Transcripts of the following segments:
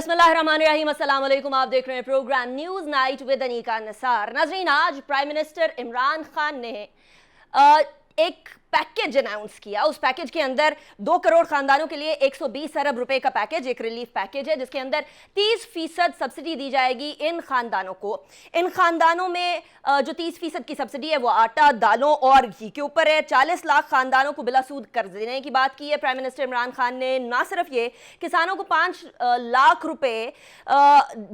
बिस्मिल्लाहिर्रहमानिर्रहीम, अस्सलाम वालेकुम। आप देख रहे हैं program news night with Anika Nisar. नाज़रीन, आज प्राइम मिनिस्टर इमरान खान ने एक पैकेज अनाउंस किया। उस पैकेज के अंदर 2 करोड़ खानदानों के लिए 120 अरब रुपए का पैकेज, एक रिलीफ पैकेज है जिसके अंदर 30% सब्सिडी दी जाएगी इन खानदानों को। इन खानदानों में जो 30% की सब्सिडी है वो आटा, दालों और घी के ऊपर है। 40 लाख खानदानों को बिला सूद कर्ज देने की बात की है प्राइम मिनिस्टर इमरान खान ने। ना सिर्फ ये, किसानों को 5 लाख रुपए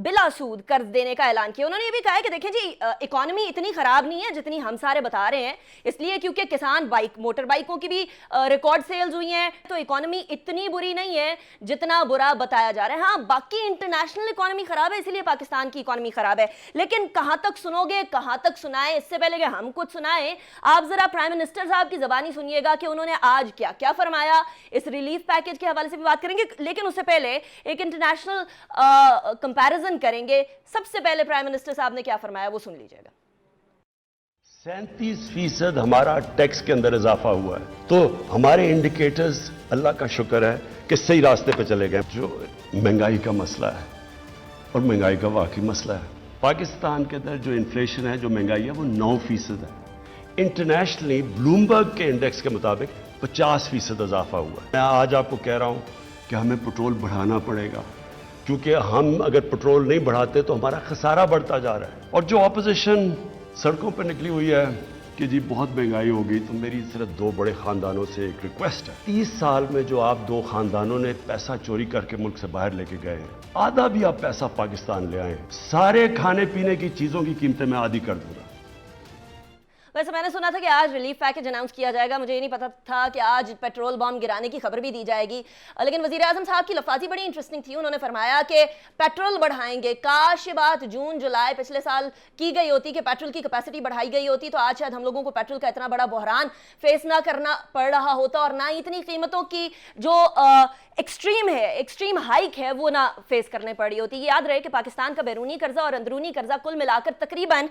बिला सूद कर्ज देने का ऐलान किया। उन्होंने ये भी कहा है कि देखें जी, इकॉनमी इतनी खराब नहीं है जितनी हम सारे बता रहे हैं, इसलिए क्योंकि किसान मोटर बाइकों की भी रिकॉर्ड सेल्स हुई हैं, तो इकोनॉमी इतनी बुरी नहीं है जितना बुरा बताया जा रहा है। हाँ, बाकी इंटरनेशनल इकोनॉमी खराब है, इसीलिए पाकिस्तान की इकोनॉमी खराब है। लेकिन कहां तक सुनोगे, कहां तक सुनाए? इससे पहले कि हम कुछ सुनाएं, आप जरा प्राइम मिनिस्टर साहब की जबानी सुनिएगा कि उन्होंने आज क्या क्या फरमाया। इस रिलीफ पैकेज के हवाले से भी बात करेंगे, लेकिन उससे पहले एक इंटरनेशनल कंपैरिजन करेंगे। सबसे पहले प्राइम मिनिस्टर साहब ने क्या फरमाया वो सुन लीजिएगा। 37% हमारा टैक्स के अंदर इजाफा हुआ है, तो हमारे इंडिकेटर्स अल्लाह का शुक्र है कि सही रास्ते पे चले गए। जो महंगाई का मसला है, और महंगाई का वाकई मसला है, पाकिस्तान के अंदर जो इन्फ्लेशन है, जो महंगाई है, वो 9% है। इंटरनेशनली ब्लूमबर्ग के इंडेक्स के मुताबिक 50% इजाफा हुआ है। मैं आज आपको कह रहा हूं कि हमें पेट्रोल बढ़ाना पड़ेगा, क्योंकि हम अगर पेट्रोल नहीं बढ़ाते तो हमारा खसारा बढ़ता जा रहा है। और जो ऑपोजिशन सड़कों पर निकली हुई है कि जी बहुत महंगाई होगी, तो मेरी सिर्फ 2 बड़े खानदानों से एक रिक्वेस्ट है। 30 साल में जो आप 2 खानदानों ने पैसा चोरी करके मुल्क से बाहर लेके गए हैं, आधा भी आप पैसा पाकिस्तान ले आए। सारे खाने पीने की चीजों की कीमतें मैं आधी कर दूंगा। वैसे मैंने सुना था कि आज रिलीफ पैकेज अनाउंस किया जाएगा, मुझे ये नहीं पता था कि आज पेट्रोल बम गिराने की खबर भी दी जाएगी। लेकिन वजीर आजम साहब की लफाजी बड़ी इंटरेस्टिंग थी। उन्होंने फरमाया कि पेट्रोल बढ़ाएंगे। काश ये बात जून जुलाई पिछले साल की गई होती कि पेट्रोल की कैपेसिटी बढ़ाई गई होती, तो आज शायद हम लोगों को पेट्रोल का इतना बड़ा बहरान फेस ना करना पड़ रहा होता, और ना इतनी कीमतों की जो एक्सट्रीम हाइक है वो ना फेस करने पड़ी होती। याद रहे कि पाकिस्तान का बैरूनी कर्जा और अंदरूनी कर्जा कुल मिलाकर तकरीबन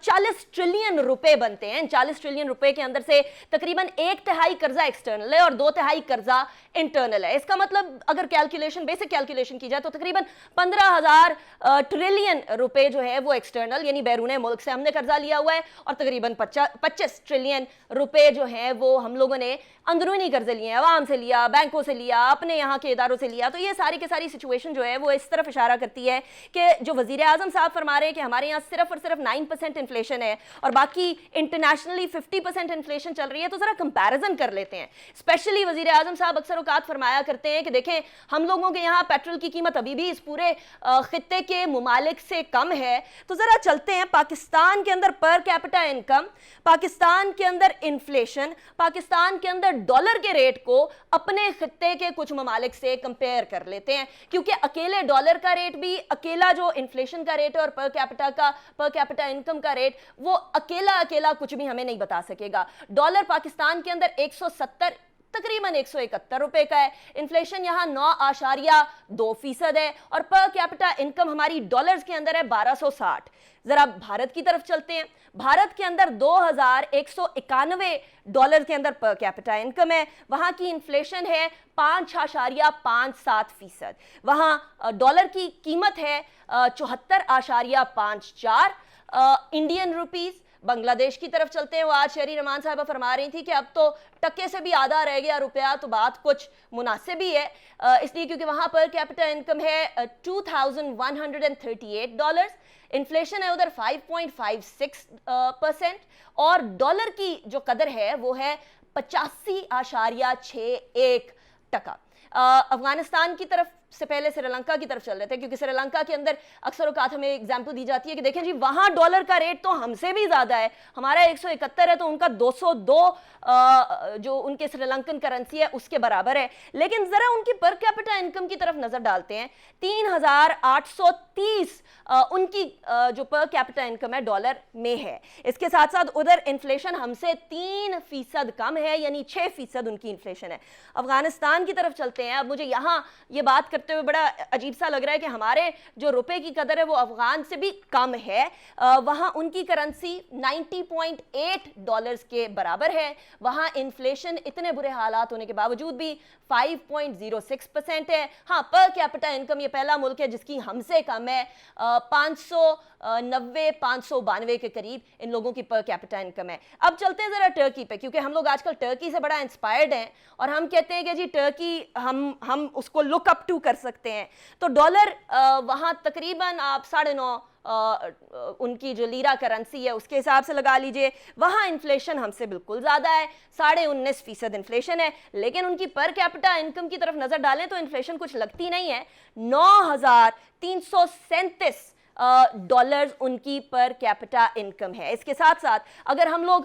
40 ट्रिलियन रुपए बनते हैं। 40 ट्रिलियन रुपए के अंदर से तकरीबन 1/3 कर्जा एक्सटर्नल है और 2/3 कर्जा इंटरनल है। इसका मतलब अगर बेसिक कैलकुलेशन की जाए तो तकरीबन 15,000 ट्रिलियन रुपए जो है वो एक्सटर्नल यानी बैरून मुल्क से हमने कर्जा लिया हुआ है, और तकरीबन 25 ट्रिलियन रुपए जो है वो हम लोगों ने अंदरूनी कर्जे लिए, अवाम से लिया, बैंकों से लिया, अपने यहाँ के इदारों से लिया। तो ये सारी की सारी सिचुएशन जो है वो इस तरफ इशारा करती है कि जो वजीर आजम साहब फरमा रहे हैं कि हमारे यहाँ सिर्फ और सिर्फ 9% इन्फ्लेशन है और बाकी इंटरनेशनली 50% इन्फ्लेशन चल रही है, तो जरा कंपैरिजन कर लेते हैं। स्पेशली वजीर आजम साहब अक्सर औकात फरमाया करते हैं कि देखें, हम लोगों के यहाँ पेट्रोल की कीमत अभी भी इस पूरे खित्ते के मुमालिक से कम है। तो जरा चलते हैं पाकिस्तान के अंदर पर कैपिटा इनकम, पाकिस्तान के अंदर इन्फ्लेशन, पाकिस्तान के अंदर डॉलर के रेट को अपने खित्ते के कुछ ममालिक से कंपेयर कर लेते हैं, क्योंकि अकेले डॉलर का रेट भी, अकेला जो इन्फ्लेशन का रेट है और पर कैपिटा इनकम का रेट, वो अकेला कुछ भी हमें नहीं बता सकेगा। डॉलर पाकिस्तान के अंदर 170 तकरीबन 171 रुपए का है। इन्फ्लेशन यहां 9.2% है और पर कैपिटा इनकम हमारी डॉलर्स के अंदर है 1260। जरा भारत की तरफ चलते हैं। भारत के अंदर 2191 डॉलर के अंदर पर कैपिटा इनकम है। वहां की इन्फ्लेशन है 5.57%। वहां डॉलर की कीमत है 74.54 इंडियन रुपीज। बांग्लादेश की तरफ चलते हैं। वो आज शहरी रमान साहबा फरमा रही थी कि अब तो टके से भी आधा रह गया रुपया, तो बात कुछ मुनासिब ही है, इसलिए क्योंकि वहां पर कैपिटा इनकम है 2138 डॉलर्स। इन्फ्लेशन है उधर 5.56% और डॉलर की जो कदर है वो है 85.61%। अफगानिस्तान की तरफ से पहले श्रीलंका की तरफ चल रहे थे, क्योंकि श्रीलंका के अंदर अक्सर औकात हमें एग्जाम्पल दी जाती है कि देखें जी, वहां डॉलर का रेट तो हमसे भी ज्यादा है। हमारा 171 है तो उनका 202 जो उनके श्रीलंकन करेंसी है उसके बराबर है। लेकिन जरा उनकी पर कैपिटा इनकम की तरफ नजर डालते हैं। 3,830 उनकी जो पर कैपिटा इनकम है डॉलर में है। इसके साथ साथ उधर इन्फ्लेशन हमसे 3% कम है, यानी 6% उनकी इन्फ्लेशन है। अफगानिस्तान की तरफ चलते چلتے ہیں. اب مجھے یہاں یہ بات کرتے ہوئے بڑا عجیب سا لگ رہا ہے کہ ہمارے جو روپے کی قدر ہے وہ افغان سے بھی کم ہے. وہاں ان کی کرنسی $90.8 کے برابر ہے. وہاں انفلیشن اتنے برے حالات ہونے کے باوجود بھی 5.06% ہے. ہاں پر کیپٹا انکم یہ پہلا ملک ہے جس کی ہم سے کم ہے. 592 کے قریب ان لوگوں کی پر کیپٹا انکم ہے. اب چلتے ہیں ذرا ٹرکی پہ, کیونکہ ہم لوگ آج کل ٹرکی سے بڑا انسپائرڈ ہیں اور ہم کہتے ہیں کہ جی ٹرکی ہم اس کو لک اپ ٹو کر سکتے ہیں. تو ڈالر وہاں تقریباً آپ 9.5 ان کی جو لیرا کرنسی ہے اس کے حساب سے لگا لیجئے. وہاں انفلیشن ہم سے بالکل زیادہ ہے, 19.5% انفلیشن ہے. لیکن ان کی پر کیپٹا انکم کی طرف نظر ڈالیں تو انفلیشن کچھ لگتی نہیں ہے. $9,337 ان کی پر کیپٹا انکم ہے. اس کے ساتھ ساتھ اگر ہم لوگ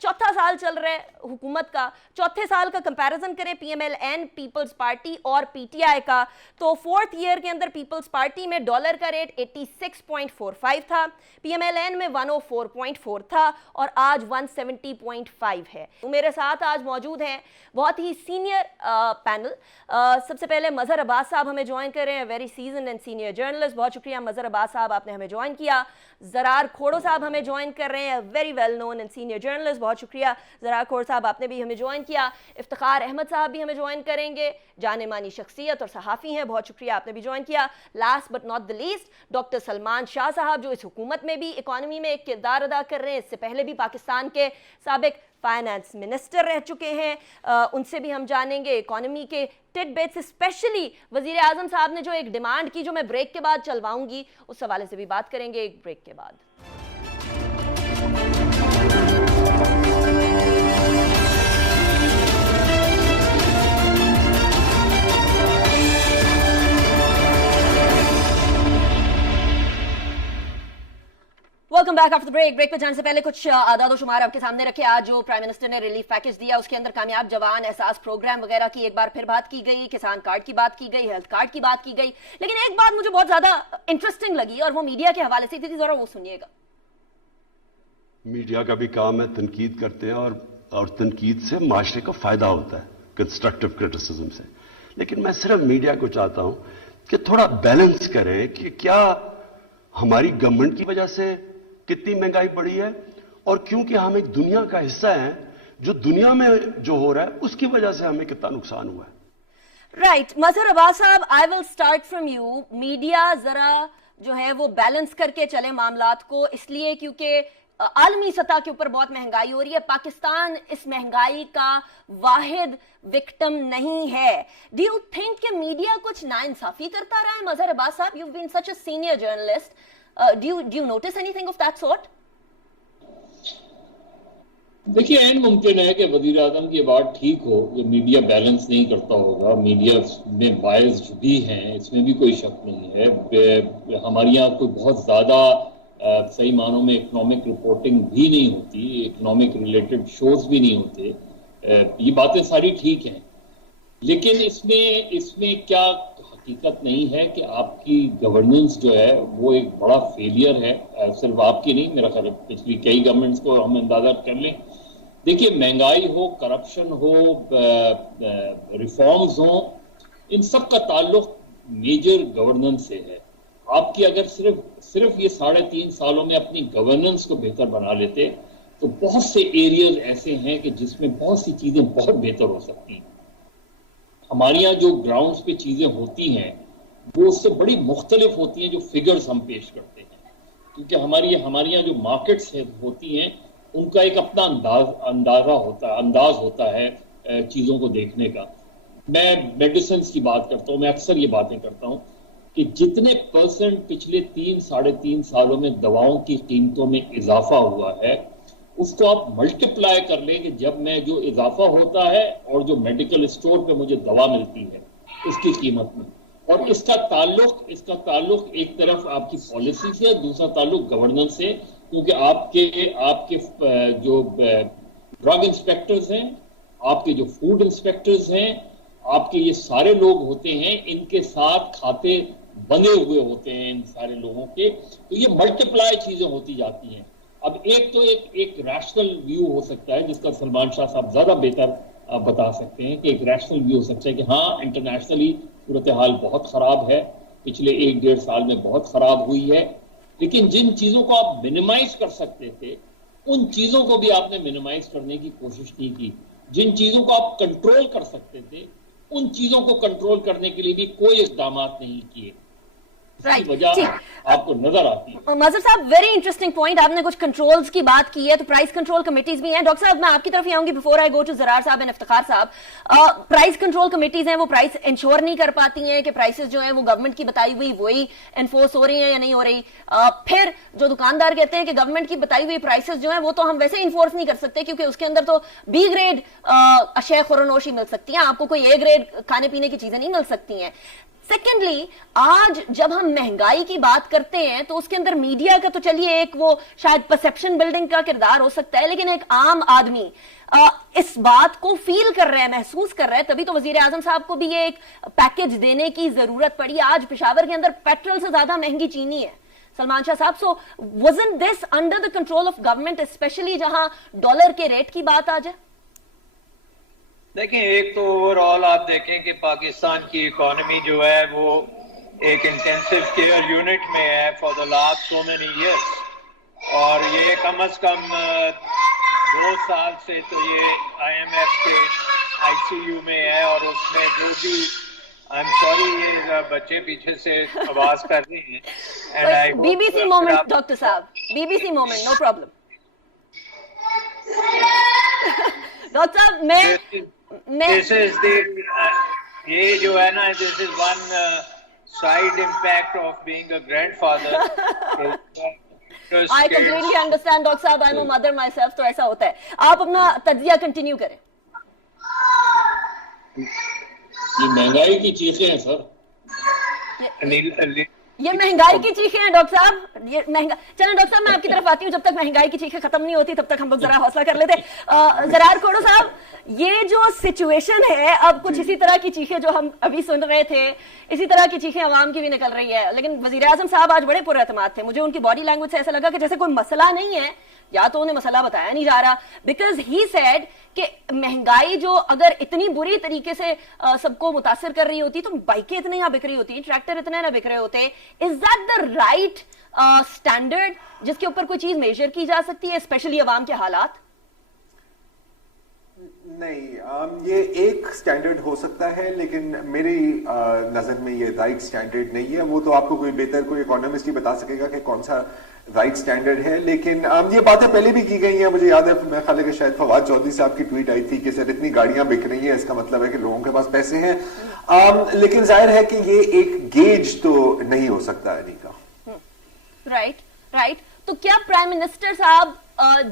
چوتھا سال چل رہے حکومت کا, چوتھے سال کا کمپیریزن کریں P M L N Peoples Party اور پی ٹی آئی کا, تو 4th ایئر کے اندر پیپلز پارٹی میں ڈالر کا ریٹ 86.45 تھا, پی ایم ایل این میں 104.4 تھا اور آج 170.5 ہے. میرے ساتھ آج موجود ہیں بہت ہی سینئر پینل. سب سے پہلے مظہر عباس صاحب ہمیں جوائن کر رہے ہیں, very seasoned and senior journalist. بہت شکریہ مظہر عباس صاحب, آپ نے ہمیں جوائن کیا. زرار کھوڑو صاحب ہمیں جوائن کر رہے ہیں, very well known and senior journalist. بہت شکریہ زرار کھوڑ صاحب, آپ نے بھی ہمیں جوائن کیا. افتخار احمد صاحب بھی ہمیں جوائن کریں گے, جانے مانی شخصیت اور صحافی ہیں. بہت شکریہ, آپ نے بھی جوائن کیا. Last but not the least doctor Salman Shah صاحب, جو اس حکومت میں بھی اکانومی میں ایک کردار ادا کر رہے ہیں. اس سے پہلے بھی پاکستان کے سابق فائنانس منسٹر رہ چکے ہیں. ان سے بھی ہم جانیں گے اکانومی کے ٹٹ بیٹس, اسپیشلی وزیر اعظم صاحب نے جو ایک ڈیمانڈ کی جو میں بریک کے بعد چلواؤں گی, اس حوالے سے بھی بات کریں گے ایک بریک کے بعد. Welcome back after break. Break پہ جانے سے پہلے کچھ اعداد و شمار آپ کے سامنے رکھے. آج جو پرائم منسٹر نے ریلیف پیکج دیا اس کے اندر کامیاب جوان احساس پروگرام وغیرہ کی ایک بار پھر بات کی گئی, کسان کارڈ کی بات کی گئی, ہیلتھ کارڈ کی بات کی گئی. لیکن ایک بات مجھے بہت زیادہ انٹرسٹنگ لگی اور وہ میڈیا کے حوالے سے تھی, ذرا وہ سنیے گا. میڈیا کا بھی کام ہے تنقید کرتے ہیں اور تنقید سے معاشرے کو فائدہ ہوتا ہے, کنسٹرکٹیو کرٹیسزم سے. لیکن میں صرف میڈیا کو چاہتا ہوں کہ تھوڑا بیلنس کریں کہ کیا ہماری گورنمنٹ کی وجہ سے کتنی مہنگائی بڑھی ہے, اور کیونکہ ہم ایک دنیا کا حصہ ہیں, جو دنیا میں جو ہو رہا ہے اس کی وجہ سے ہمیں کتنا نقصان ہوا ہے. رائٹ. مظہر عباس صاحب, I will start from you. Media ذرا جو ہے وہ بیلنس کر کے چلے معاملات کو, اس لیے کیونکہ عالمی سطح کے اوپر بہت مہنگائی ہو رہی ہے. پاکستان اس مہنگائی کا واحد وکٹم نہیں ہے. ڈو یو تھنک کہ میڈیا کچھ ناانصافی کرتا رہا ہے؟ مظہر عباس صاحب, you been such a senior journalist, do you notice anything of that sort? دیکھیے, عین ممکن ہے کہ وزیر اعظم کی بات ٹھیک ہو, جو میڈیا بیلنس نہیں کرتا ہوگا. میڈیا میں بائز بھی ہیں, اس میں بھی کوئی شک نہیں ہے. ہمارے یہاں کوئی بہت زیادہ صحیح معنوں میں اکنامک رپورٹنگ بھی نہیں ہوتی, اکنامک ریلیٹڈ شوز بھی نہیں ہوتے. یہ باتیں ساری ٹھیک ہیں, لیکن اس میں کیا حقیقت نہیں ہے کہ آپ کی گورننس جو ہے وہ ایک بڑا فیلئر ہے. صرف آپ کی نہیں, میرا خیال پچھلی کئی گورنمنٹس کو ہم اندازہ کر لیں. دیکھیے, مہنگائی ہو, کرپشن ہو, ریفارمز ہوں, ان سب کا تعلق میجر گورننس سے ہے. آپ کی اگر صرف یہ 3.5 سالوں میں اپنی گورننس کو بہتر بنا لیتے تو بہت سے ایریاز ایسے ہیں کہ جس میں بہت سی چیزیں بہت بہتر ہو سکتی ہیں. ہمارے یہاں جو گراؤنڈز پہ چیزیں ہوتی ہیں وہ اس سے بڑی مختلف ہوتی ہیں جو فگرز ہم پیش کرتے ہیں, کیونکہ ہمارے یہاں جو مارکیٹس ہوتی ہیں ان کا ایک اپنا انداز ہوتا ہے چیزوں کو دیکھنے کا. میں میڈیسنز کی بات کرتا ہوں, میں اکثر یہ باتیں کرتا ہوں کہ جتنے % پچھلے 3-3.5 سالوں میں دواؤں کی قیمتوں میں اضافہ ہوا ہے, اس کو آپ ملٹیپلائی کر لیں کہ جب میں جو اضافہ ہوتا ہے اور جو میڈیکل اسٹور پہ مجھے دوا ملتی ہے اس کی قیمت میں, اور اس کا تعلق ایک طرف آپ کی پالیسی سے, دوسرا تعلق گورننس سے, کیونکہ آپ کے جو ڈرگ انسپیکٹرز ہیں, آپ کے جو فوڈ انسپیکٹرز ہیں, آپ کے یہ سارے لوگ ہوتے ہیں, ان کے ساتھ کھاتے بندے ہوئے ہوتے ہیں ان سارے لوگوں کے, تو یہ ملٹیپلائی چیزیں ہوتی جاتی ہیں. اب ایک ریشنل ویو ہو سکتا ہے جس کا سلمان شاہ صاحب زیادہ بہتر बता सकते हैं कि एक रैशनल व्यू हो सकता है कि हाँ इंटरनेशनली सूरत हाल बहुत ख़राब है, पिछले 1-1.5 साल में बहुत ख़राब हुई है, लेकिन जिन चीज़ों को आप मिनिमाइज कर सकते थे उन चीज़ों को भी आपने मिनिमाइज करने की कोशिश नहीं की। जिन चीज़ों को आप कंट्रोल कर सकते थे उन चीज़ों को कंट्रोल करने के लिए भी कोई इक़दाम नहीं किए। राइट, वजह आपको नजर आती है। मजहर साहब, वेरी इंटरेस्टिंग पॉइंट, आपने कुछ कंट्रोल्स की बात की है, तो प्राइस कंट्रोल कमेटीज भी हैं। डॉक्टर साहब, मैं आपकी तरफ ही आऊंगी before I go to Zarar साहब एंड इफ्तिखार साहब। प्राइस कंट्रोल कमेटीज हैं, वो प्राइस इंश्योर नहीं कर पाती हैं कि प्राइसेस जो हैं वो गवर्नमेंट की बताई हुई वही एनफोर्स हो रही हैं या नहीं हो रही। फिर जो दुकानदार कहते हैं कि गवर्नमेंट की बताई हुई प्राइसेस जो हैं वो तो हम वैसे इन्फोर्स नहीं कर सकते क्योंकि उसके अंदर तो बी ग्रेड अशय खुरनोशी मिल सकती है, आपको कोई ए ग्रेड खाने पीने की चीजें नहीं मिल सकती हैं। सेकेंडली, आज जब हम महंगाई की बात करते हैं तो उसके अंदर मीडिया का तो चलिए एक वो शायद परसेप्शन बिल्डिंग का किरदार हो सकता है, लेकिन एक आम आदमी इस बात को फील कर रहा है, महसूस कर रहा है, तभी तो वजीर आजम साहब को भी ये एक पैकेज देने की जरूरत पड़ी। आज पेशावर के अंदर पेट्रोल से ज्यादा महंगी चीनी है, सलमान शाह साहब। So wasn't this under the control of government, specially जहां डॉलर के रेट की बात आ जाए? देखिए, एक तो ओवरऑल आप देखें कि पाकिस्तान की इकोनॉमी जो है वो एक इंटेंसिव केयर यूनिट में है for the last so many years, और ये कम से कम 2 साल से तो ये IMF के ICU में है, और उसमें जो भी आई एम सॉरी ये बच्चे पीछे से आवाज कर रहे हैं। BBC मोमेंट डॉक्टर साहब, BBC moment, no problem. Doctor साहब, This is the ये जो है ना, this is one side impact of being a grandfather. I completely understand doctor साहब, I'm a mother myself, तो ऐसा होता है। आप अपना तज्जिया कंटिन्यू करें। ये महंगाई की चीखें हैं सर, ये महंगाई की चीखें हैं डॉक्टर साहब, ये महंगा। चलें डॉक्टर साहब, मैं आपकी तरफ आती हूँ, जब तक महंगाई की चीखें खत्म नहीं होती तब तक हम लोग जरा हौसला कर लेते। जरार खोड़ो साहब, ये जो सिचुएशन है, अब कुछ इसी तरह की चीखें जो हम अभी सुन रहे थे, इसी तरह की चीखें अवाम की भी निकल रही है, लेकिन वजीर आजम साहब आज बड़े पुरअतमाद थे। मुझे उनकी बॉडी लैंग्वेज से ऐसा लगा कि जैसे कोई मसला नहीं है, या तो उन्हें मसला बताया नहीं जा रहा, बिकॉज ही सेड कि महंगाई जो अगर इतनी बुरी तरीके से सबको मुतासिर कर रही होती तो बाइकें इतने ना बिक रही होती, ट्रैक्टर इतने ना बिक रहे होते। Is that the right standard जिसके ऊपर कोई चीज मेजर की जा सकती है, स्पेशली अवाम के हालात? नहीं, ये एक स्टैंडर्ड हो सकता है, लेकिन मेरी नजर में ये राइट स्टैंडर्ड नहीं है। वो तो आपको कोई बेहतर कोई इकोनॉमिस्ट ही बता सकेगा कि कौन सा राइट स्टैंडर्ड है। लेकिन ये बातें पहले भी की गई हैं, मुझे याद है मेरे ख्याल है कि शायद फवाद चौधरी साहब की ट्वीट आई थी कि सर इतनी गाड़ियां बिक रही हैं, इसका मतलब है कि लोगों के पास पैसे हैं। लेकिन जाहिर है कि ये एक गेज तो नहीं हो सकता अनिका। राइट। तो क्या प्राइम मिनिस्टर साहब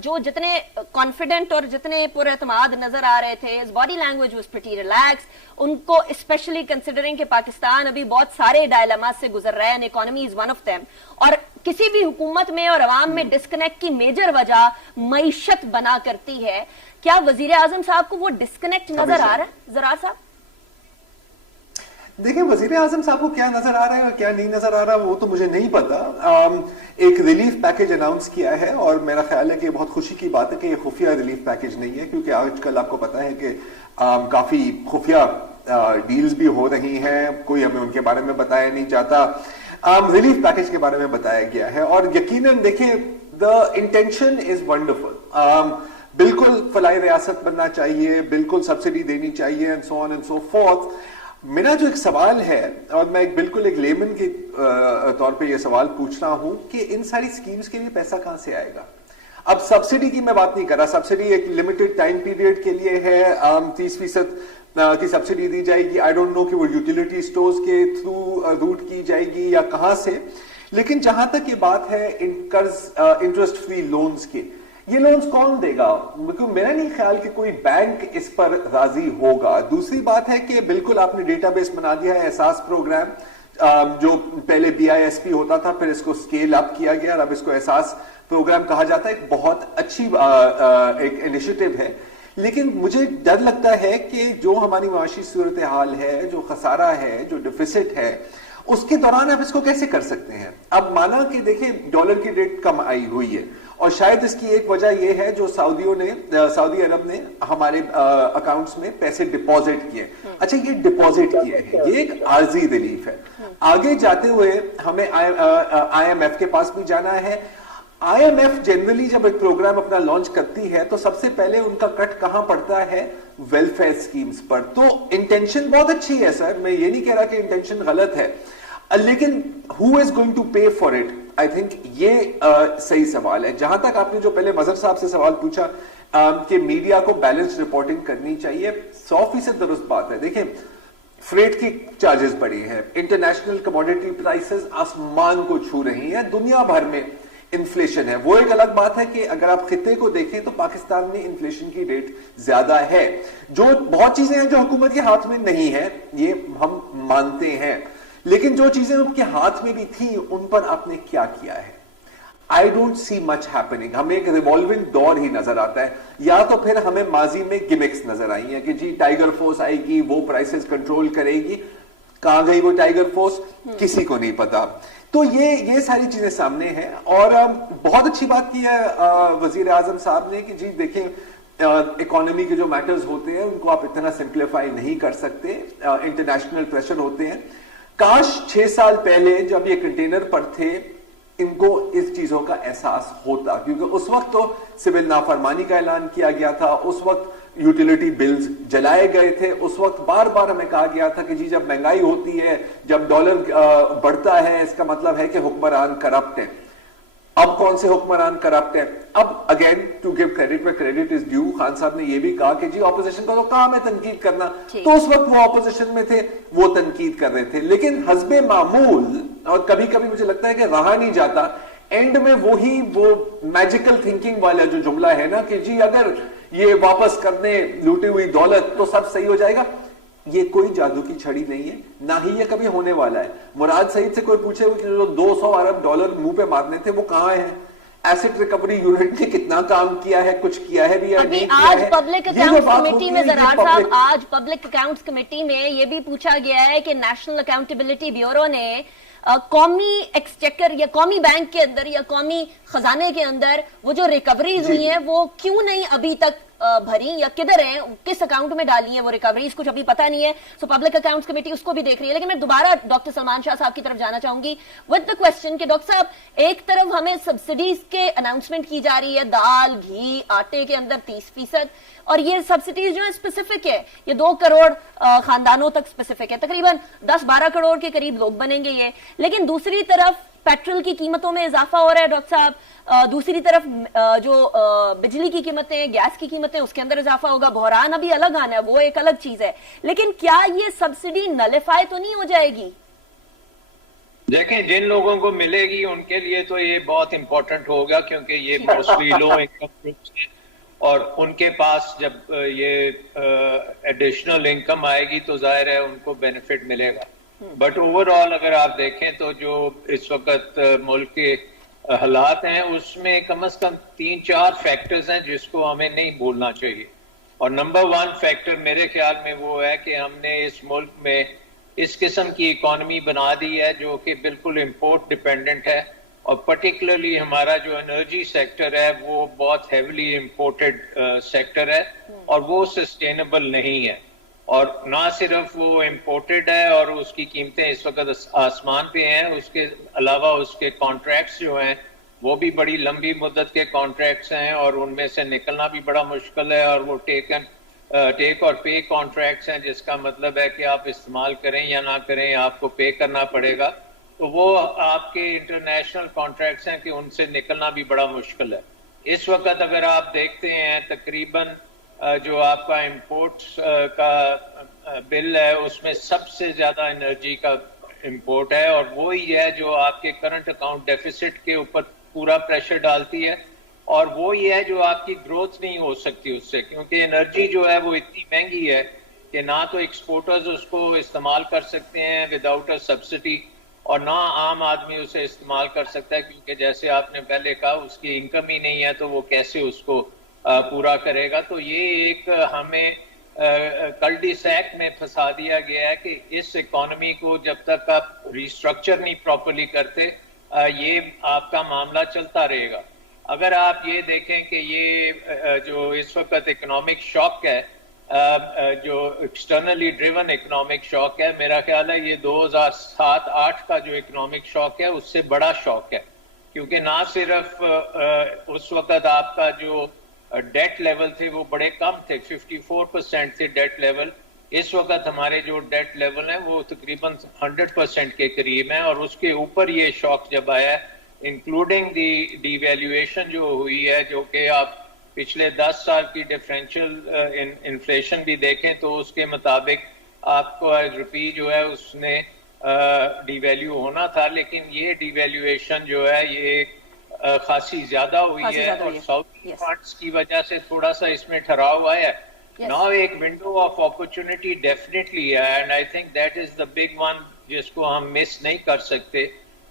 जो जितने कॉन्फिडेंट और जितने पुरअतमाद नजर आ रहे थे, body language was pretty relax, उनको स्पेशली कंसिडरिंग कि पाकिस्तान अभी बहुत सारे डायलेमा से गुजर रहा है and economy is one of them, और किसी भी हुकूमत में और अवाम में डिस्कनेक्ट की मेजर वजह मईशत बना करती है, क्या वजीर आजम साहब को वो डिस्कनेक्ट नजर आ रहा है? जरार साहब देखिए, वजीर आजम साहब को क्या नजर आ रहा है और क्या नहीं नजर आ रहा वो तो मुझे नहीं पता। एक रिलीफ पैकेज अनाउंस किया है और मेरा ख्याल है कि बहुत खुशी की बात है कि ये खुफिया रिलीफ पैकेज नहीं है, क्योंकि आजकल आपको पता है कि काफी खुफिया डील्स भी हो रही हैं, कोई हमें उनके बारे में बताया नहीं जाता। रिलीफ पैकेज के बारे में बताया गया है और यकीनन देखिए द इंटेंशन इज वंडरफुल। बिल्कुल फलाई रियासत बनना चाहिए, बिल्कुल सब्सिडी देनी चाहिए and so on and so fourth. मेरा जो एक सवाल है, और मैं बिल्कुल एक लेमन के तौर पे ये सवाल पूछ रहा हूं कि इन सारी स्कीम्स के लिए पैसा कहां से आएगा? अब सब्सिडी की मैं बात नहीं कर रहा, सब्सिडी एक लिमिटेड टाइम पीरियड के लिए है, 30% की सब्सिडी दी जाएगी। आई डोंट नो कि वो यूटिलिटी स्टोर्स के थ्रू रूट की जाएगी या कहां से, लेकिन जहां तक ये बात है इंटरेस्ट फ्री लोन्स के, ये लोन्स कौन देगा? क्योंकि मेरा नहीं ख्याल कि कोई बैंक इस पर राजी होगा। दूसरी बात है कि बिल्कुल आपने डेटाबेस बना दिया है, एहसास प्रोग्राम जो पहले BISP होता था, फिर इसको स्केल अप किया गया और अब इसको एहसास प्रोग्राम कहा जाता है। एक बहुत अच्छी एक इनिशिएटिव है, लेकिन मुझे डर लगता है कि जो हमारी माशी सूरत हाल है, जो खसारा है, जो डिफिसिट है, उसके दौरान आप इसको कैसे कर सकते हैं? अब माना कि देखिए डॉलर की रेट कम आई हुई है اور شاید اس کی ایک وجہ یہ ہے جو سعودی عرب نے ہمارے اکاؤنٹس میں پیسے ڈپازٹ کیے. اچھا یہ ڈپازٹ کیے ہیں یہ ایک عارضی ریلیف ہے. آگے جاتے ہوئے ہمیں آئی ایم ایف کے پاس بھی جانا ہے. آئی ایم ایف جنرلی جب ایک پروگرام اپنا لانچ کرتی ہے تو سب سے پہلے ان کا کٹ کہاں پڑتا ہے؟ ویلفیئر سکیمز پر. تو انٹینشن بہت اچھی ہے سر, میں یہ نہیں کہہ رہا کہ انٹینشن غلط ہے, لیکن who is going to pay for it? I think یہ صحیح سوال ہے. جہاں تک آپ نے جو پہلے مظہر صاحب سے سوال پوچھا کہ میڈیا کو بیلنس رپورٹنگ کرنی چاہیے, 100% درست بات ہے. دیکھیں فریٹ کی چارجز بڑی ہیں, انٹرنیشنل کموڈیٹی پرائسز آسمان کو چھو رہی ہیں, دنیا بھر میں انفلیشن ہے. وہ ایک الگ بات ہے کہ اگر آپ خطے کو دیکھیں تو پاکستان میں انفلیشن کی ریٹ زیادہ ہے. جو بہت چیزیں ہیں جو حکومت کے ہاتھ میں نہیں ہے, یہ ہم مانتے ہیں, لیکن جو چیزیں ان کے ہاتھ میں بھی تھیں ان پر آپ نے کیا کیا ہے؟ I don't see much happening. ہمیں ایک ریوالونگ دور ہی نظر آتا ہے, یا تو پھر ہمیں ماضی میں گمکس نظر آئی ہیں کہ جی ٹائیگر فورس آئے گی, وہ پرائسز کنٹرول کرے گی. کہاں گئی وہ ٹائیگر فورس؟ کسی کو نہیں پتا. تو یہ ساری چیزیں سامنے ہیں. اور بہت اچھی بات کی ہے وزیر اعظم صاحب نے کہ جی دیکھیں اکانومی کے جو میٹرز ہوتے ہیں ان کو آپ اتنا سمپلیفائی نہیں کر سکتے, انٹرنیشنل پریشر ہوتے ہیں. کاش 6 سال پہلے جب یہ کنٹینر پر تھے ان کو اس چیزوں کا احساس ہوتا, کیونکہ اس وقت تو سول نافرمانی کا اعلان کیا گیا تھا, اس وقت یوٹیلیٹی بلز جلائے گئے تھے, اس وقت بار بار ہمیں کہا گیا تھا کہ جی جب مہنگائی ہوتی ہے, جب ڈالر بڑھتا ہے, اس کا مطلب ہے کہ حکمران کرپٹ ہیں. اب کون سے حکمران کرپٹ ہیں؟ اب again to give credit where credit is due, Khan صاحب نے یہ بھی کہا کہ جی اپوزیشن کا تو کام ہے تنقید کرنا, تو اس وقت وہ اپوزیشن میں تھے, وہ تنقید کر رہے تھے. لیکن حسب معمول, اور کبھی کبھی مجھے لگتا ہے کہ رہا نہیں جاتا, اینڈ میں وہ میجیکل تھنکنگ والا جو جملہ ہے نا کہ جی اگر یہ واپس کر دیں لوٹی ہوئی دولت تو سب صحیح ہو جائے گا. یہ کوئی جادو کی چھڑی نہیں ہے, نہ ہی یہ کبھی ہونے والا ہے. مراد سعید سے کوئی پوچھے کہ جو 200 ارب ڈالر منہ پہ مارنے تھے وہ کہاں ہیں؟ ایسٹ ریکوری یونٹ نے کتنا کام کیا ہے, کچھ کیا ہے بھی یا نہیں کیا ہے؟ آج پبلک اکاؤنٹس کمیٹی میں زرار صاحب, آج پبلک اکاؤنٹس کمیٹی میں یہ بھی پوچھا گیا ہے کہ نیشنل اکاؤنٹیبلٹی بیورو نے قومی ایکسچیکر یا قومی بینک کے اندر یا قومی خزانے کے اندر وہ جو ریکوریز ہوئی ہیں وہ کیوں نہیں ابھی تک بھری, یا کدھر ہیں, کس اکاؤنٹ میں ڈالی ہیں وہ ریکوریز, کچھ ابھی پتہ نہیں ہے. سو پبلک اکاؤنٹس کمیٹی اس کو بھی دیکھ رہی ہے. لیکن میں دوبارہ ڈاکٹر سلمان شاہ صاحب کی طرف جانا چاہوں گی ود دا کوسچن کہ ڈاکٹر صاحب ایک طرف ہمیں سبسڈیز کے اناؤنسمنٹ کی جا رہی ہے, دال گھی آٹے کے اندر 30%, اور یہ سبسڈیز جو ہے اسپیسیفک ہے, یہ 2 کروڑ خاندانوں تک اسپیسیفک ہے, تقریباً 10-12 کروڑ کے قریب لوگ بنیں گے یہ. لیکن دوسری طرف پیٹرول کی قیمتوں میں اضافہ ہو رہا ہے ڈاکٹر صاحب, دوسری طرف جو بجلی کی قیمتیں, گیس کی قیمتیں, اس کے اندر اضافہ ہوگا. بحران ابھی الگ آنا ہے, وہ ایک الگ چیز ہے. لیکن کیا یہ سبسڈی نلیفائی تو نہیں ہو جائے گی؟ دیکھیں جن لوگوں کو ملے گی ان کے لیے تو یہ بہت امپورٹنٹ ہوگا, کیونکہ یہ موسٹلی لو انکم گروپس ہیں اور ان کے پاس جب یہ ایڈیشنل انکم آئے گی تو ظاہر ہے ان کو بینیفٹ ملے گا. بٹ اوور آل اگر آپ دیکھیں تو جو اس وقت ملک کے حالات ہیں اس میں کم از کم 3-4 فیکٹرز ہیں جس کو ہمیں نہیں بھولنا چاہیے. اور نمبر 1 فیکٹر میرے خیال میں وہ ہے کہ ہم نے اس ملک میں اس قسم کی اکانومی بنا دی ہے جو کہ بالکل امپورٹ ڈیپینڈنٹ ہے, اور پرٹیکولرلی ہمارا جو انرجی سیکٹر ہے وہ بہت ہیویلی امپورٹڈ سیکٹر ہے اور وہ سسٹینیبل نہیں ہے. اور نہ صرف وہ امپورٹڈ ہے اور اس کی قیمتیں اس وقت آسمان پہ ہیں, اس کے علاوہ اس کے کانٹریکٹس جو ہیں وہ بھی بڑی لمبی مدت کے کانٹریکٹس ہیں اور ان میں سے نکلنا بھی بڑا مشکل ہے, اور وہ ٹیک اور پے کانٹریکٹس ہیں جس کا مطلب ہے کہ آپ استعمال کریں یا نہ کریں آپ کو پے کرنا پڑے گا. تو وہ آپ کے انٹرنیشنل کانٹریکٹس ہیں کہ ان سے نکلنا بھی بڑا مشکل ہے. اس وقت اگر آپ دیکھتے ہیں تقریباً جو آپ کا امپورٹس کا بل ہے اس میں سب سے زیادہ انرجی کا امپورٹ ہے, اور وہی ہے جو آپ کے کرنٹ اکاؤنٹ ڈیفیسٹ کے اوپر پورا پریشر ڈالتی ہے, اور وہی ہے جو آپ کی گروتھ نہیں ہو سکتی اس سے, کیونکہ انرجی جو ہے وہ اتنی مہنگی ہے کہ نہ تو ایکسپورٹرز اس کو استعمال کر سکتے ہیں وداؤٹ اے سبسڈی, اور نہ عام آدمی اسے استعمال کر سکتا ہے, کیونکہ جیسے آپ نے پہلے کہا اس کی انکم ہی نہیں ہے تو وہ کیسے اس کو پورا کرے گا. تو یہ ایک ہمیں کلڈی سیک میں پھنسا دیا گیا ہے کہ اس اکانومی کو جب تک آپ ریسٹرکچر نہیں پراپرلی کرتے یہ آپ کا معاملہ چلتا رہے گا. اگر آپ یہ دیکھیں کہ یہ جو اس وقت اکنامک شاک ہے، جو ایکسٹرنلی ڈریون اکنامک شاک ہے، میرا خیال ہے یہ 2007-8 کا جو اکنامک شاک ہے اس سے بڑا شاک ہے، کیونکہ نہ صرف اس وقت آپ کا جو ڈیٹ لیول تھے وہ بڑے کم تھے، 54% تھے ڈیٹ لیول. اس وقت ہمارے جو ڈیٹ لیول ہیں وہ تقریباً 100% کے قریب ہیں، اور اس کے اوپر یہ شاک جب آیا ہے، انکلوڈنگ دی ڈی ویلیویشن جو ہوئی ہے، جو کہ آپ پچھلے 10 سال کی ڈفرینشیل انفلیشن بھی دیکھیں تو اس کے مطابق آپ کو روپی جو ہے اس نے ڈی ویلیو ہونا تھا، لیکن یہ ڈی ویلیویشن جو ہے یہ خاصی زیادہ ہوئی ہے، اور ساؤتھ فنڈس کی وجہ سے تھوڑا سا اس میں ٹھہراؤ آیا ہے. Now ایک ونڈو آف اپرچونٹی ڈیفینیٹلی ہے، and I think that is the big one جس کو ہم مس نہیں کر سکتے.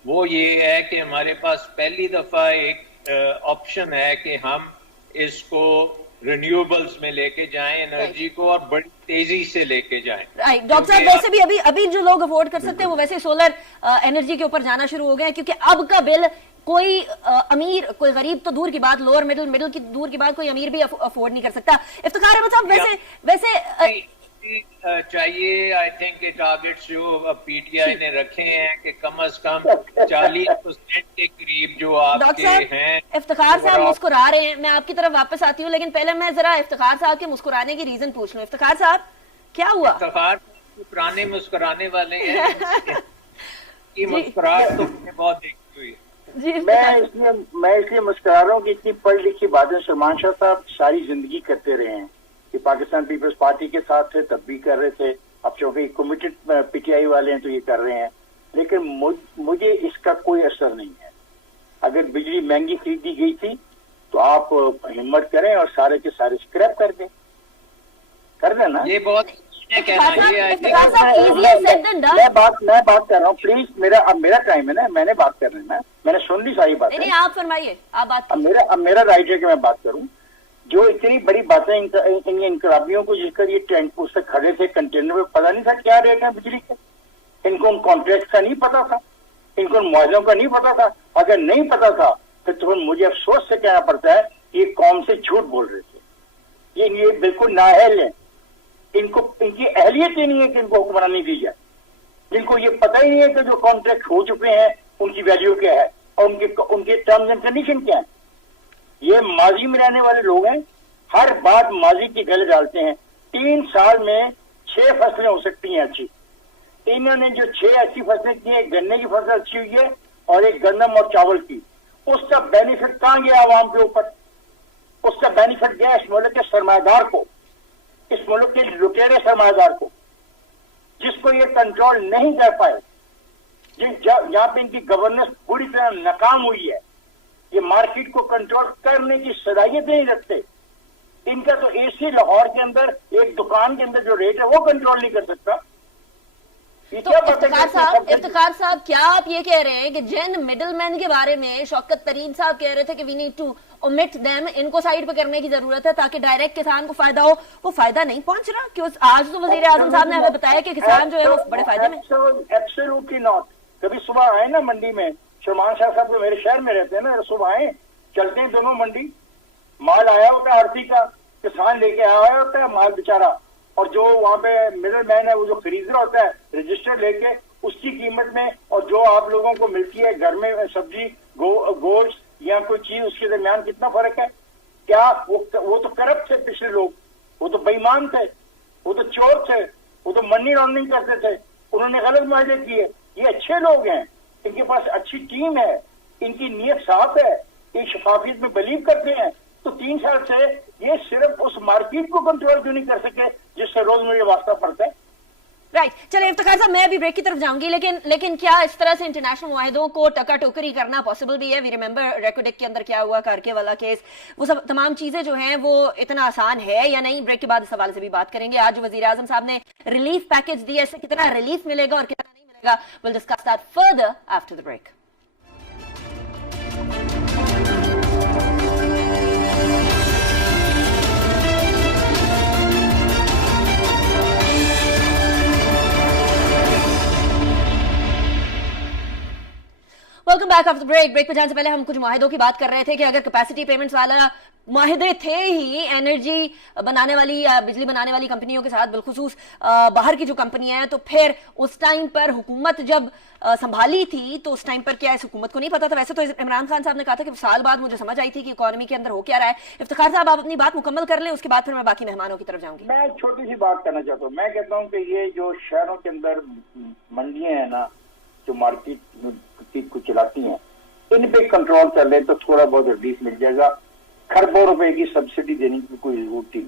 وہ یہ ہے کہ ہمارے پاس پہلی دفعہ ایک آپشن ہے کہ ہم اس کو رینیوبلز میں لے کے جائیں، انرجی کو، اور بڑی تیزی سے لے کے جائیں. ڈاکٹر صاحب ویسے بھی ابھی جو لوگ افورڈ کر سکتے ہیں وہ ویسے سولر انرجی کے اوپر جانا شروع ہو گئے ہیں، کیونکہ اب کا بل کوئی امیر، کوئی غریب تو دور کی بات، لوور مڈل کی دور کی بات، کوئی امیر بھی افورڈ نہیں کر سکتا. افتخار احمد صاحب ویسے چاہیے آئی تھنک کہ ٹارگیٹس جو پی ٹی آئی نے رکھے ہیں کہ کم از کم 40% کے قریب جو آپ کے ہیں. افتخار صاحب مسکرا رہے ہیں، میں آپ کی طرف واپس آتی ہوں، لیکن پہلے میں ذرا افتخار صاحب کے مسکرانے کی ریزن پوچھ لوں. افتخار صاحب کیا ہوا؟ افتخار پرانے مسکرانے والے ہیں، یہ مسکراہٹ تو بہت دیکھی ہوئی ہے. میں اس لیے مسکرا رہا ہوں کہ اتنی پڑھ لکھی باتیں سلمان شاہ صاحب ساری زندگی کرتے رہے ہیں، کہ پاکستان پیپلز پارٹی کے ساتھ تھے تب بھی کر رہے تھے، اب چونکہ کمیٹڈ پی ٹی آئی والے ہیں تو یہ کر رہے ہیں، لیکن مجھے اس کا کوئی اثر نہیں ہے. اگر بجلی مہنگی خریدی گئی تھی تو آپ ہمت کریں اور سارے کے سارے اسکریپ کر دیں نا. یہ بہت میں بات کر رہا ہوں، پلیز میرا ٹائم ہے نا، میں نے بات کر رہا ہے، میں نے سن لی ساری بات. نہیں آپ فرمائیے، آپ بات. اب میرا رائٹ ہے کہ میں بات کروں. جو اتنی بڑی باتیں انقلابیوں کو جس کا یہ ٹینک اس سے کھڑے تھے کنٹینر میں، پتا نہیں تھا کیا ریٹ ہے بجلی کے، ان کو ان کانٹریکٹ کا نہیں پتا تھا، ان کو ان معاہدوں کا نہیں پتا تھا. اگر نہیں پتا تھا تو مجھے افسوس سے کہنا پڑتا ہے کہ یہ قوم سے جھوٹ بول رہے تھے، یہ بالکل نااہل ہیں. ان کی اہلیت ہی نہیں ہے کہ ان کو حکمرانی دی جائے، جن کو یہ پتہ ہی نہیں ہے کہ جو کانٹریکٹ ہو چکے ہیں ان کی ویلیو کیا ہے اور ان کے ٹرمز اینڈ کنڈیشن کیا ہیں. یہ ماضی میں رہنے والے لوگ ہیں، ہر بات ماضی کی گلے ڈالتے ہیں. 3 سال میں 6 فصلیں ہو سکتی ہیں اچھی. انہوں نے جو 6 اچھی فصلیں کی ہیں، گنے کی فصل اچھی ہوئی ہے اور ایک گندم اور چاول کی. اس کا بینیفٹ کہاں گیا عوام کے اوپر؟ اس کا بینیفٹ گیا اس ملک کے سرمایہ دار کو، اس ملک کے لٹیرے سرمایہ دار کو، جس کو یہ کنٹرول نہیں کر پائے، جہاں پہ ان کی گورننس بری طرح ناکام ہوئی ہے. یہ مارکیٹ کو کنٹرول کرنے کی صلاحیت نہیں رکھتے. ان کا تو اے سی لاہور کے اندر ایک دکان کے اندر جو ریٹ ہے وہ کنٹرول نہیں کر سکتا. تو افتخار صاحب کیا آپ یہ کہہ رہے ہیں کہ جن مڈل مین کے بارے میں شوکت ترین صاحب کہہ رہے تھے کہ we need to omit them، ان کو سائڈ پہ کرنے کی ضرورت ہے تاکہ ڈائریکٹ کسان کو فائدہ ہو، وہ فائدہ نہیں پہنچ رہا؟ کہ آج تو وزیر اعظم صاحب نے ہمیں بتایا کہ کسان جو ہے وہ بڑے فائدے میں. Absolutely not. کبھی صبح آئے نا منڈی میں، سلمان شاہ صاحب تو میرے شہر میں رہتے ہیں نا، صبح آئے چلتے ہیں دونوں منڈی، مال آیا ہوتا ہے آڑتی کا، کسان لے کے آیا ہوتا ہے مال بیچارہ، اور جو وہاں پہ مڈل مین ہے وہ جو خریدر ہوتا ہے رجسٹر لے کے اس کی قیمت میں، اور جو آپ لوگوں کو ملتی ہے گھر میں سبزی گوشت یا کوئی چیز، اس کے درمیان کتنا فرق ہے؟ کیا وہ تو کرپٹ تھے پچھلے لوگ، وہ تو بے ایمان تھے، وہ تو چور تھے، وہ تو منی لانڈرنگ کرتے تھے، انہوں نے غلط معاہدے کیے. یہ اچھے لوگ ہیں، ان کے پاس اچھی ٹیم ہے، ان کی نیت صاف ہے، یہ شفافیت میں بلیو کرتے ہیں. تو 3 سال سے یہ صرف اس مارکیٹ کو کنٹرول کیوں نہیں کر سکے جس سے روز مجھے واسطہ پڑتا ہے؟ رائٹ. چلے افتخار صاحب میں ابھی بریک کی طرف جاؤں گی، لیکن کیا اس طرح سے انٹرنیشنل معاہدوں کو ٹکا ٹوکری کرنا پاسبل بھی ہے؟ وی ریمبر ریکوڈک کے اندر کیا ہوا، کارکے والا کیس، وہ سب تمام چیزیں جو ہیں وہ اتنا آسان ہے یا نہیں؟ بریک کے بعد اس حوالے سے بھی بات کریں گے. آج وزیر اعظم صاحب نے ریلیف پیکج دیا، اس سے کتنا ریلیف ملے گا اور کتنا نہیں ملے گا؟ we'll discuss that further after the break. Welcome back of the break पे जाने से पहले हम कुछ माहिदों की बात कर रहे थे कि अगर कैपेसिटी पेमेंट्स वाला माहिदे थे ही एनर्जी बनाने वाली या बिजली बनाने वाली कंपनियों के साथ, बिलखुसूस बाहर की जो कंपनियां हैं, तो फिर उस टाइम पर हुकूमत जब संभाली थी तो उस टाइम पर क्या इस हुकूमत को नहीं पता था? वैसे तो इमरान खान साहब ने कहा था कि साल बाद मुझे समझ आई थी कि इकोनॉमी के अंदर हो क्या रहा है। इफ्तिखार साहब, आप अपनी बात मुकम्मल कर लें, उसके बाद फिर मैं बाकी मेहमानों की तरफ जाऊंगी। मैं एक छोटी सी बात करना चाहता हूँ। मैं कहता हूँ कि ये जो शहरों के अंदर मंडियां हैं ना, जो मार्केट को चलाती हैं, इन पे कंट्रोल कर ले तो थोड़ा बहुत रिलीफ मिल जाएगा। खरबों रुपए की सब्सिडी देने की कोई जरूरत नहीं।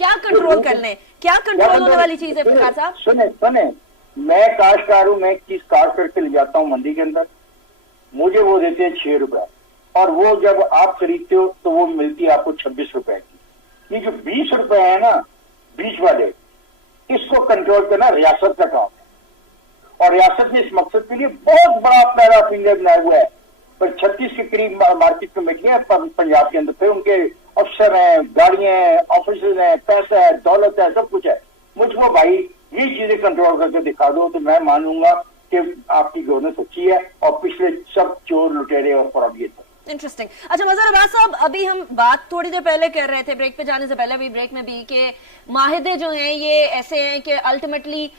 क्या कंट्रोल कर लें? क्या कंट्रोल होने वाली चीज है इफ्तिखार साहब? सुने, मैं काश्तकार हूँ, मैं एक चीज काश्त करके ले जाता हूँ मंडी के अंदर, मुझे वो देते हैं 6 रुपए, और वो जब आप खरीदते हो तो वो मिलती है आपको 26 रुपए की। ये जो 20 रुपए है ना बीच वाले, इसको कंट्रोल करना रियासत का काम है, और रियासत ने इस मकसद के लिए बहुत बड़ा पैरा फिंगर बनाया हुआ है। पर 36 के करीब मार्केट कमेटी है पंजाब के अंदर, फिर उनके अफसर हैं, गाड़ियां हैं, ऑफिस हैं, पैसा है, दौलत है, सब कुछ है। मुझको भाई ये चीजें कंट्रोल करके दिखा दो तो मैं मानूंगा कि आपकी गवर्नेंस अच्छी है और पिछले सब चोर लुटेरे और फराबियत है। इंटरेस्टिंग। अच्छा मजहर अब्बास साहब, अभी हम बात थोड़ी देर पहले कर रहे थे, ब्रेक पे जाने से पहले भी, ब्रेक में भी, कि माहिदे जो हैं ये ऐसे हैं कि अल्टीमेटली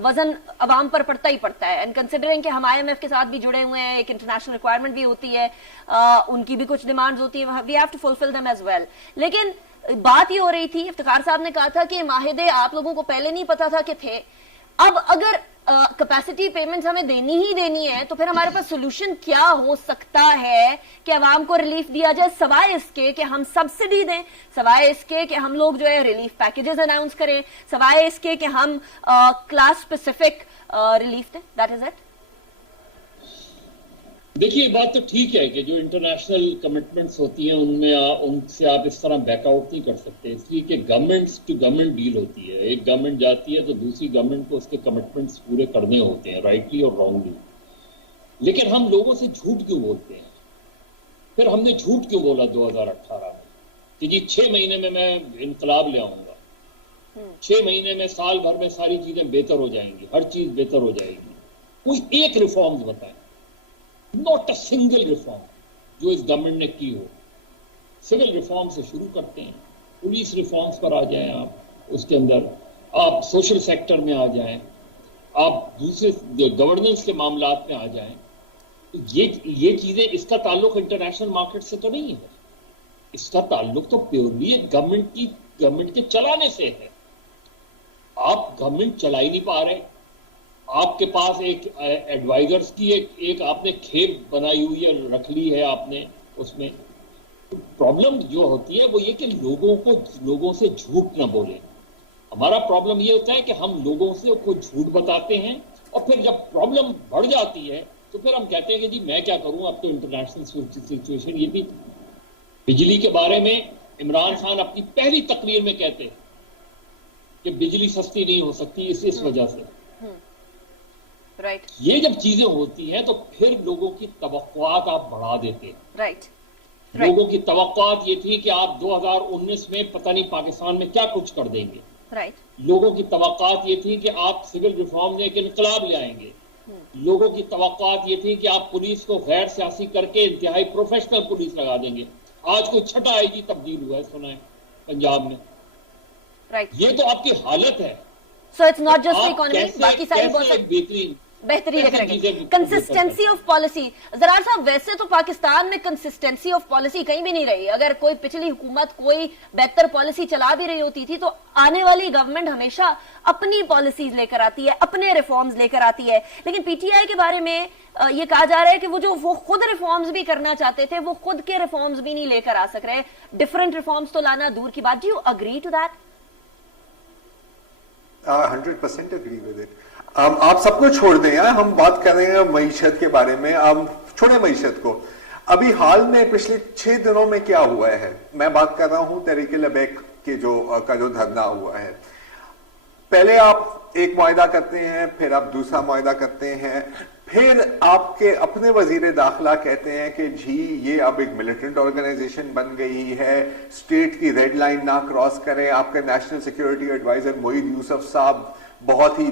वजन अवाम पर पड़ता ही पड़ता है। एंड कंसिडरिंग कि हम IMF के साथ भी जुड़े हुए हैं, एक इंटरनेशनल रिक्वायरमेंट भी होती है, उनकी भी कुछ डिमांड्स होती है, we have to fulfil them as well. लेकिन बात ये हो रही थी, इफ्तिखार साहब ने कहा था कि माहिदे आप लोगों को पहले नहीं पता था कि थे। अब अगर कैपेसिटी पेमेंट्स हमें देनी ही देनी है तो फिर हमारे पास सोल्यूशन क्या हो सकता है कि आवाम को रिलीफ दिया जाए, सवाए इसके कि हम सब्सिडी दें, सवाए इसके कि हम लोग जो है रिलीफ पैकेजेस अनाउंस करें, सवाए इसके कि हम क्लास स्पेसिफिक रिलीफ दें? That is it. देखिए, ये बात तो ठीक है कि जो इंटरनेशनल कमिटमेंट्स होती हैं उनमें उनसे आप इस तरह बैकआउट नहीं कर सकते, इसलिए कि गवर्नमेंट्स टू गवर्नमेंट डील होती है। एक गवर्नमेंट जाती है तो दूसरी गवर्नमेंट को उसके कमिटमेंट्स पूरे करने होते हैं, राइटली और रॉन्गली। लेकिन हम लोगों से झूठ क्यों बोलते हैं? फिर हमने झूठ क्यों बोला 2018 में कि जी 6 महीने में मैं इनकलाब ले आऊंगा, 6 महीने में, साल भर में सारी चीजें बेहतर हो जाएंगी, हर चीज बेहतर हो जाएगी। कोई एक रिफॉर्म्स बताएं, नॉट अ सिंगल रिफॉर्म जो इस गवर्नमेंट ने की हो। सिविल रिफॉर्म से शुरू करते हैं, पुलिस रिफॉर्म्स पर आ जाएं आप, उसके अंदर आप सोशल सेक्टर में आ जाएं, आप दूसरे गवर्नेंस के मामलात में आ जाएं। तो ये चीजें, इसका ताल्लुक इंटरनेशनल मार्केट से तो नहीं है, इसका ताल्लुक तो प्योरली गवर्नमेंट के चलाने से है। आप गवर्नमेंट चला ही नहीं पा रहे। आपके पास एक एडवाइजर्स की एक आपने खेप बनाई हुई है, रख ली है आपने उसमें। तो प्रॉब्लम जो होती है वो ये कि लोगों से झूठ ना बोले। हमारा प्रॉब्लम ये होता है कि हम लोगों से को झूठ बताते हैं और फिर जब प्रॉब्लम बढ़ जाती है तो फिर हम कहते हैं कि जी मैं क्या करूं, अब तो इंटरनेशनल सिचुएशन ये भी। बिजली के बारे में इमरान खान अपनी पहली तकरीर में कहते हैं कि बिजली सस्ती नहीं हो सकती इस वजह से। राइट। ये जब चीजें होती हैं तो फिर लोगों की तवक्कुआत आप बढ़ा देते हैं। राइट। लोगों की तवक्कुआत ये थी कि आप 2019 में पता नहीं पाकिस्तान में क्या कुछ कर देंगे। राइट। लोगों की तवक्कुआत ये थी कि आप सिविल रिफॉर्म में एक इनकलाब ले आएंगे। लोगों की तवक्कुआत ये थी कि आप पुलिस को गैर सियासी करके इंतहाई प्रोफेशनल पुलिस लगा देंगे। आज कोई छठा आईजी तब्दील हुआ है, सुना है पंजाब में। राइट। ये तो आपकी हालत है। So it's not just economy, बाकी सारी बहुत बेहतरीन रखेंगे। कंसिस्टेंसी ऑफ पॉलिसी, जरार साहब, वैसे तो पाकिस्तान में कंसिस्टेंसी ऑफ पॉलिसी कहीं भी नहीं रही। अगर कोई पिछली हुकूमत कोई बेहतर पॉलिसी चला भी रही होती थी तो आने वाली गवर्नमेंट हमेशा अपनी पॉलिसीज लेकर आती है, अपने रिफॉर्म्स लेकर आती है। लेकिन PTI के बारे में ये कहा जा रहा है कि वो खुद रिफॉर्म्स भी करना चाहते थे, वो खुद के रिफॉर्म्स भी नहीं लेकर आ सक रहे। डिफरेंट रिफॉर्म्स तो लाना दूर की बात। Do you agree to that? 100% agree with it. आप सबको छोड़ दें, हम बात कर रहे हैं मईशत के बारे में। छोड़े मईशत को। अभी हाल में पिछले 6 दिनों में क्या हुआ है, मैं बात कर रहा हूं तहरीक लबैक के जो धरना हुआ है। पहले आप एक मुआहदा करते हैं, फिर आप दूसरा मुआहदा करते हैं, फिर आपके अपने वजीर दाखिला कहते हैं कि जी ये अब एक मिलिटेंट ऑर्गेनाइजेशन बन गई है, स्टेट की रेड लाइन ना क्रॉस करें। आपके national security adviser Moeed Yusuf साहब बहुत ही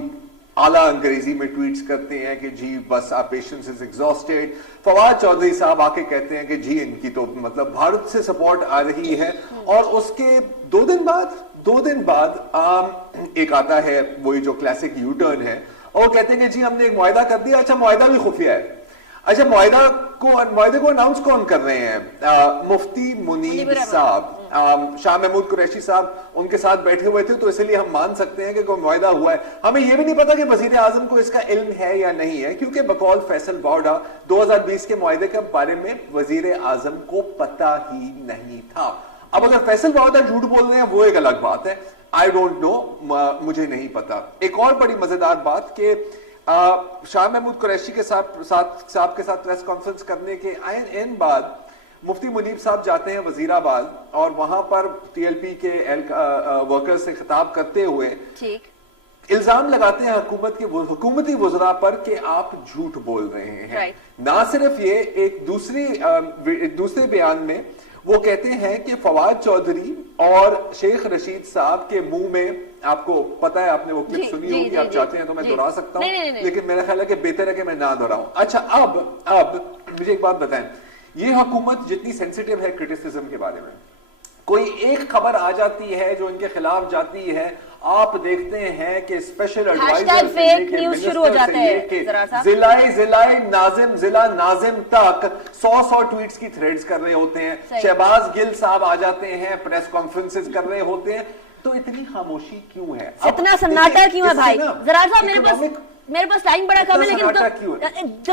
आला अंग्रेजी में ट्वीट्स करते हैं कि जी बस our patience is exhausted। Fawad Chaudhary साहब आके कहते हैं कि जी इनकी तो मतलब भारत से सपोर्ट आ रही है, और उसके 2 दिन बाद एक आता है वही जो क्लासिक यू टर्न है, और कहते हैं कि जी हमने एक मुआहदा कर दिया। अच्छा, मुआहदा भी खुफिया है। अच्छा, मुआहदे को अनाउंस कौन कर रहे हैं? मुफ्ती मुनीब साहब, शाह महमूद कुरैशी साहब उनके साथ बैठे हुए थे, तो इसलिए हम मान सकते हैं कि कोई मुआहदा हुआ है। हमें यह भी नहीं पता कि वजीर आजम को इसका इल्म है या नहीं है, क्योंकि बकौल फैसल बावड़ा 2020 के मुआहदे के बारे में वजीर आजम को पता ही नहीं था। अब अगर फैसल बावड़ा झूठ बोल रहे हैं वो एक अलग बात है, आई डोंट नो, मुझे नहीं पता। एक और बड़ी मजेदार बात कि शाह महमूद कुरैशी के साहब के साथ प्रेस कॉन्फ्रेंस करने के आइन बाद मुफ्ती मुनीब साहब जाते हैं वजीराबाद, और वहां पर टीएलपी के वर्कर्स से खिताब करते हुए इल्जाम लगाते हैं हुकूमती वज़रा पर कि आप झूठ बोल रहे हैं। ना सिर्फ ये, एक दूसरे बयान में वो कहते हैं कि फवाद चौधरी और शेख रशीद साहब के मुंह में, आपको पता है, आपने वो क्लिप सुनी होगी, आप चाहते हैं तो मैं दोहरा सकता हूं, लेकिन मेरा ख्याल है कि बेहतर है कि मैं ना दोहराऊं। अच्छा, अब मुझे एक बात बताएं, ये हुकूमत जितनी सेंसिटिव है क्रिटिसिज्म के बारे में, कोई एक खबर आ जाती है जो इनके खिलाफ जाती है, आप देखते हैं कि स्पेशल एडवाइजर फेक न्यूज़ शुरू हो जाता है, जिला नाजिम तक 100 ट्वीट्स की थ्रेड्स कर रहे होते हैं। शहबाज गिल साहब आ जाते हैं, प्रेस कॉन्फ्रेंसेस कर रहे होते हैं, तो इतनी खामोशी क्यों है, इतना सन्नाटा क्यों है भाई? जरा साहब, मेरे पास टाइम बड़ा कम है, लेकिन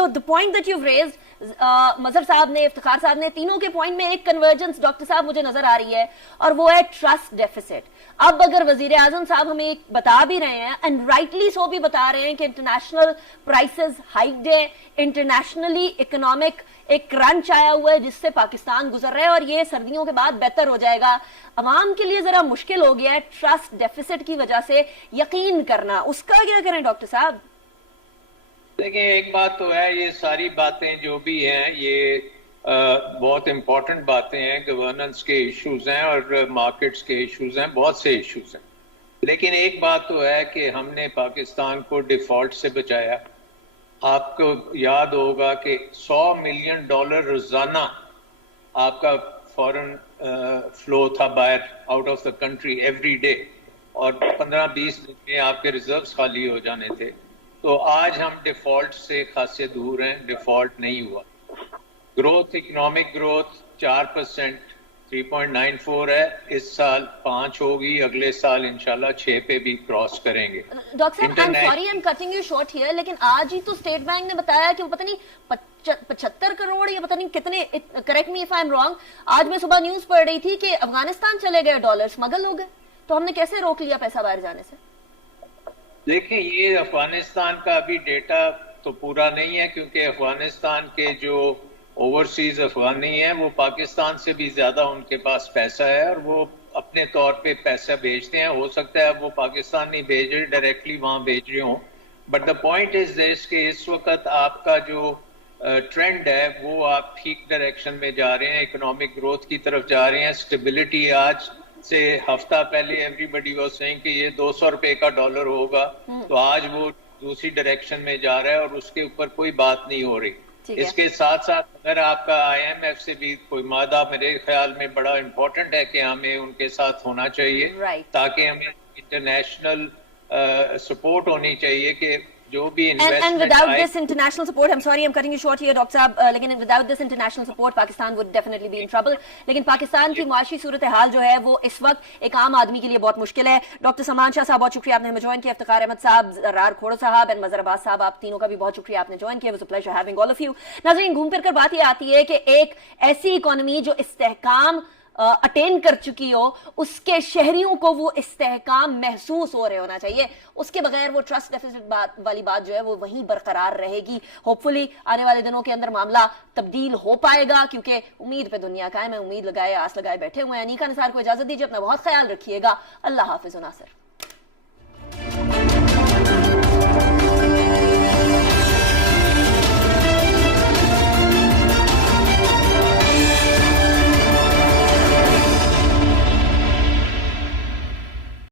the point that you raised, Mazhar साहब ने, इफ्तिखार साहब ने, तीनों के पॉइंट में एक कन्वर्जेंस डॉक्टर साहब मुझे नजर आ रही है, और वो है ट्रस्ट डेफिसिट। अब अगर वजीर आजम साहब हमें बता भी रहे हैं, एंड राइटली सो भी बता रहे हैं, कि इंटरनेशनल प्राइसेस हाइक्ड है, इंटरनेशनली इकोनॉमिक एक क्रंच आया हुआ है जिससे पाकिस्तान गुजर रहा है, और ये सर्दियों के बाद बेहतर हो जाएगा, अवाम के लिए जरा मुश्किल हो गया है ट्रस्ट डेफिसिट की वजह से यकीन करना, उसका क्या करें डॉक्टर साहब? देखिए, एक बात तो है, ये सारी बातें जो भी हैं ये बहुत इंपॉर्टेंट बातें हैं, गवर्नेंस के इश्यूज हैं और मार्केट्स के इश्यूज हैं, बहुत से इश्यूज हैं, लेकिन एक बात तो है कि हमने पाकिस्तान को डिफॉल्ट से बचाया। आपको याद होगा कि $100 मिलियन रोजाना आपका फॉरेन फ्लो था बाहर, out of the country every day, और 15-20 दिन में आपके रिजर्व्स खाली हो जाने थे। तो आज हम डिफॉल्ट से खासे दूर हैं, डिफॉल्ट नहीं हुआ। ग्रोथ, इकोनॉमिक ग्रोथ 4%, 3.94 है, इस साल 5 होगी, अगले साल इंशाल्लाह 6 पे भी क्रॉस करेंगे। डॉक्टर साहब, I am sorry, I am cutting you short here, लेकिन आज ही तो स्टेट बैंक ने बताया कि वो पता नहीं 75 करोड़ या पता नहीं कितने, correct me if I am wrong, आज मैं सुबह न्यूज पढ़ रही थी कि अफगानिस्तान चले गए डॉलर, स्मगल हो गए, तो हमने कैसे रोक लिया पैसा बाहर जाने से? देखिए, ये अफगानिस्तान का अभी डेटा तो पूरा नहीं है, क्योंकि अफगानिस्तान के जो ओवरसीज अफगानी हैं वो पाकिस्तान से भी ज्यादा उनके पास पैसा है, और वो अपने तौर पे पैसा भेजते हैं। हो सकता है वो पाकिस्तान नहीं भेज रहे, डायरेक्टली वहां भेज रहे हों, but the point is this कि इस वक्त आपका जो ट्रेंड है वो आप ठीक डायरेक्शन में जा रहे हैं, इकोनॉमिक ग्रोथ की तरफ जा रहे हैं, स्टेबिलिटी। आज से हफ्ता पहले एवरीबडी वाज सेइंग कि ये 200 रुपए का डॉलर होगा, तो आज वो दूसरी डायरेक्शन में जा रहा है और उसके ऊपर कोई बात नहीं हो रही। इसके साथ साथ अगर आपका IMF से भी कोई मादा, मेरे ख्याल में बड़ा इंपॉर्टेंट है कि हमें उनके साथ होना चाहिए, ताकि हमें इंटरनेशनल सपोर्ट होनी चाहिए कि जो भी and without this international support, I'm sorry I'm cutting you short here doctor साहब, लेकिन without this international support Pakistan would definitely be in trouble। लेकिन पाकिस्तान की मुआशी सूरत हाल जो है वो इस वक्त एक आम आदमी के लिए बहुत मुश्किल है। डॉक्टर समान शाह साहब, बहुत शुक्रिया आपने हमें ज्वाइन किया, इफ्तिखार अहमद साहब, जरार खोड़ो साहब एंड मजहर अब्बास साहब, आप तीनों का भी बहुत शुक्रिया आपने ज्वाइन किया। Was a pleasure having all of you. नाज़रीन, घूम फिर कर बात ये आती है कि एक ऐसी इकोनॉमी जो इस्तेहकाम अटेन कर चुकी हो, उसके शहरियों को वो इस्तेहकाम महसूस हो रहे होना चाहिए, उसके बगैर वो ट्रस्ट डेफिसिट वाली बात जो है वो वहीं बरकरार रहेगी। होपफुली आने वाले दिनों के अंदर मामला तब्दील हो पाएगा, क्योंकि उम्मीद पे दुनिया कायम है, उम्मीद लगाए आस लगाए बैठे हुए हैं। अनीका निसार को इजाजत दीजिए, अपना बहुत ख्याल रखिएगा। अल्लाह हाफिज नासिर।